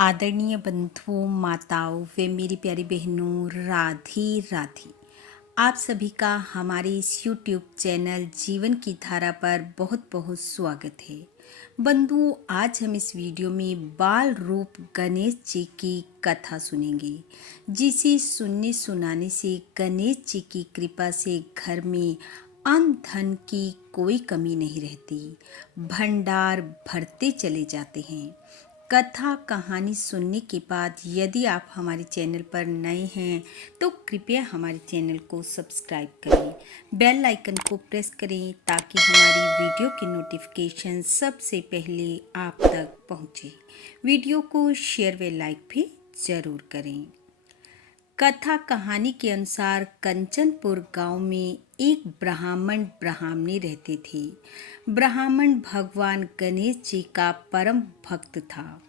आदरणीय बंधुओं, माताओं व मेरी प्यारी बहनों, राधे राधे। आप सभी का हमारे इस YouTube चैनल जीवन की धारा पर बहुत बहुत स्वागत है। बंधुओं, आज हम इस वीडियो में बाल रूप गणेश जी की कथा सुनेंगे, जिसे सुनने सुनाने से गणेश जी की कृपा से घर में अन्न धन की कोई कमी नहीं रहती, भंडार भरते चले जाते हैं। कथा कहानी सुनने के बाद यदि आप हमारे चैनल पर नए हैं तो कृपया हमारे चैनल को सब्सक्राइब करें, बेल आइकन को प्रेस करें ताकि हमारी वीडियो की नोटिफिकेशन सबसे पहले आप तक पहुंचे। वीडियो को शेयर व लाइक भी ज़रूर करें। कथा कहानी के अनुसार कंचनपुर गांव में एक ब्राह्मण ब्राह्मणी रहते थे। ब्राह्मण भगवान गणेश जी का परम भक्त था।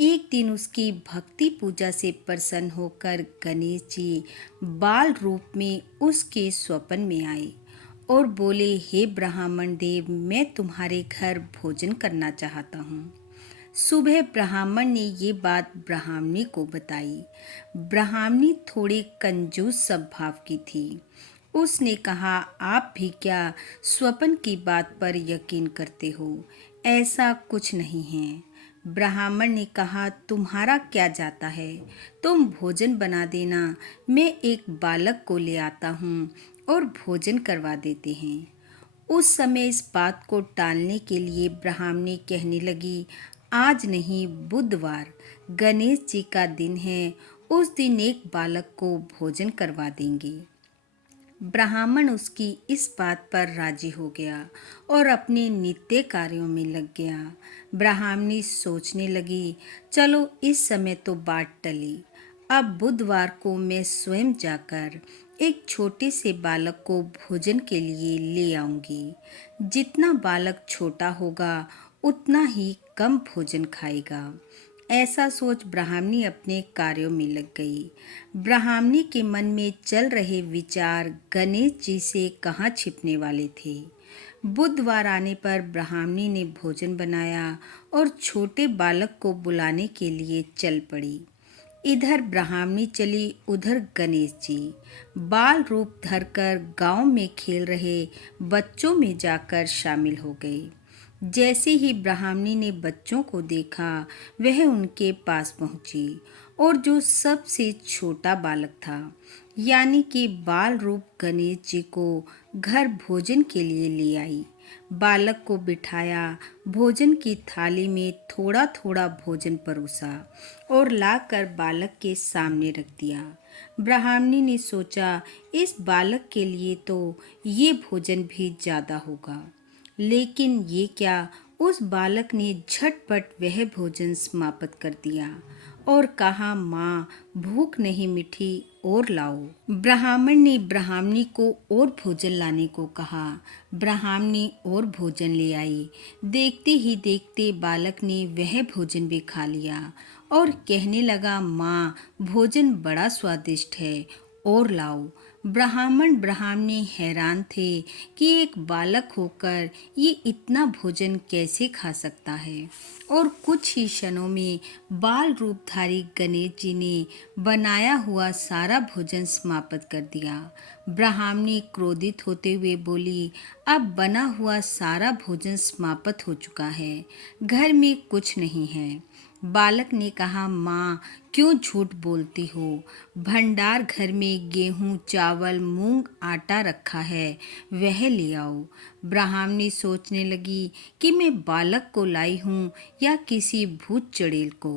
एक दिन उसकी भक्ति पूजा से प्रसन्न होकर गणेश जी बाल रूप में उसके स्वप्न में आए और बोले, हे ब्राह्मण देव, मैं तुम्हारे घर भोजन करना चाहता हूँ। सुबह ब्राह्मण ने ये बात ब्राह्मणी को बताई। ब्राह्मणी थोड़ी कंजूस स्वभाव की थी। उसने कहा, आप भी क्या स्वप्न की बात पर यकीन करते हो? ऐसा कुछ नहीं है। ब्राह्मण ने कहा, तुम्हारा क्या जाता है, तुम भोजन बना देना, मैं एक बालक को ले आता हूँ और भोजन करवा देते हैं। उस समय इस बात को टालने के लिए ब्राह्मणी कहने लगी, आज नहीं, बुधवार गणेश जी का दिन है, उस दिन एक बालक को भोजन करवा देंगे। ब्राह्मण उसकी इस बात पर राजी हो गया और अपने नित्य कार्यों में लग गया। ब्राह्मणी सोचने लगी, चलो इस समय तो बात टली, अब बुधवार को मैं स्वयं जाकर एक छोटे से बालक को भोजन के लिए ले आऊंगी। जितना बालक छोटा होगा उतना ही कम भोजन खाएगा। ऐसा सोच ब्राह्मणी अपने कार्यों में लग गई। ब्राह्मणी के मन में चल रहे विचार गणेश जी से कहाँ छिपने वाले थे। बुधवार आने पर ब्राह्मणी ने भोजन बनाया और छोटे बालक को बुलाने के लिए चल पड़ी। इधर ब्राह्मणी चली, उधर गणेश जी बाल रूप धरकर गांव में खेल रहे बच्चों में जाकर शामिल हो गए। जैसे ही ब्राह्मणी ने बच्चों को देखा, वह उनके पास पहुंची और जो सबसे छोटा बालक था, यानी कि बाल रूप गणेश जी को घर भोजन के लिए ले आई। बालक को बिठाया, भोजन की थाली में थोड़ा थोड़ा भोजन परोसा और लाकर बालक के सामने रख दिया। ब्राह्मणी ने सोचा, इस बालक के लिए तो ये भोजन भी ज़्यादा होगा, लेकिन ये क्या, उस बालक ने झटपट वह भोजन समाप्त कर दिया और कहा, माँ, भूख नहीं मिटी, और लाओ। ब्राह्मण ने ब्राह्मणी को और भोजन लाने को कहा। ब्राह्मणी और भोजन ले आई। देखते ही देखते बालक ने वह भोजन भी खा लिया और कहने लगा, माँ, भोजन बड़ा स्वादिष्ट है, और लाओ। ब्राह्मण ब्राह्मणी हैरान थे कि एक बालक होकर ये इतना भोजन कैसे खा सकता है, और कुछ ही क्षणों में बाल रूपधारी गणेश जी ने बनाया हुआ सारा भोजन समाप्त कर दिया। ब्राह्मणी क्रोधित होते हुए बोली, अब बना हुआ सारा भोजन समाप्त हो चुका है, घर में कुछ नहीं है। बालक ने कहा, माँ, क्यों झूठ बोलती हो? भंडार घर में गेहूं, चावल, मूंग, आटा रखा है, वह ले आओ। ब्राह्मणी सोचने लगी कि मैं बालक को लाई हूँ या किसी भूत चुड़ैल को।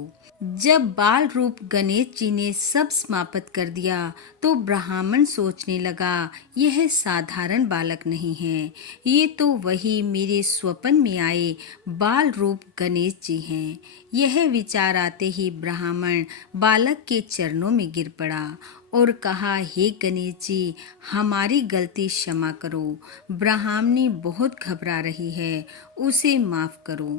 जब बाल रूप गणेश जी ने सब समाप्त कर दिया तो ब्राह्मण सोचने लगा, यह साधारण बालक नहीं है, ये तो वही मेरे स्वप्न में आए बाल रूप गणेश जी हैं। यह विचार आते ही ब्राह्मण बालक के चरणों में गिर पड़ा और कहा, हे गणेश जी, हमारी गलती क्षमा करो। ब्राह्मणी बहुत घबरा रही है, उसे माफ करो।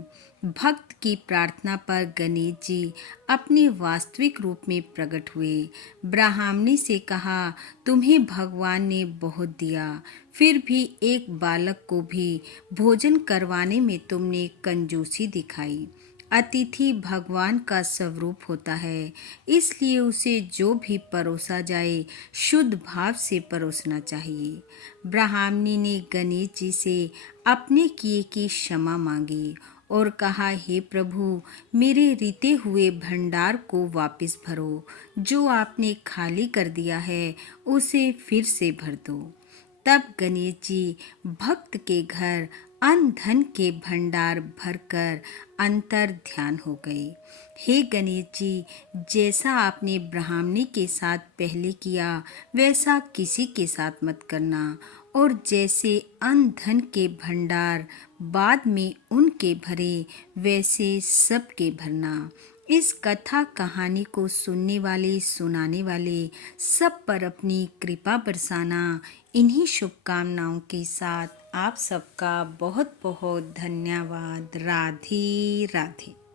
भक्त की प्रार्थना पर गणेश जी अपने वास्तविक रूप में प्रकट हुए। ब्राह्मणी से कहा, तुम्हें भगवान ने बहुत दिया, फिर भी एक बालक को भी भोजन करवाने में तुमने कंजूसी दिखाई। अतिथि भगवान का स्वरूप होता है, इसलिए उसे जो भी परोसा जाए शुद्ध भाव से परोसना चाहिए। ब्राह्मणी ने गणेश जी से अपने किए की क्षमा मांगी और कहा, हे प्रभु, मेरे रीते हुए भंडार को वापस भरो। जो आपने खाली कर दिया है उसे फिर से भर दो। तब गणेश जी भक्त के घर अन्न धन के भंडार भरकर अंतर ध्यान हो गए। हे गणेश जी, जैसा आपने ब्राह्मणी के साथ पहले किया वैसा किसी के साथ मत करना, और जैसे अन्न धन के भंडार बाद में उनके भरे वैसे सबके भरना। इस कथा कहानी को सुनने वाले सुनाने वाले सब पर अपनी कृपा बरसाना। इन्हीं शुभकामनाओं के साथ आप सबका बहुत बहुत धन्यवाद। राधे राधे।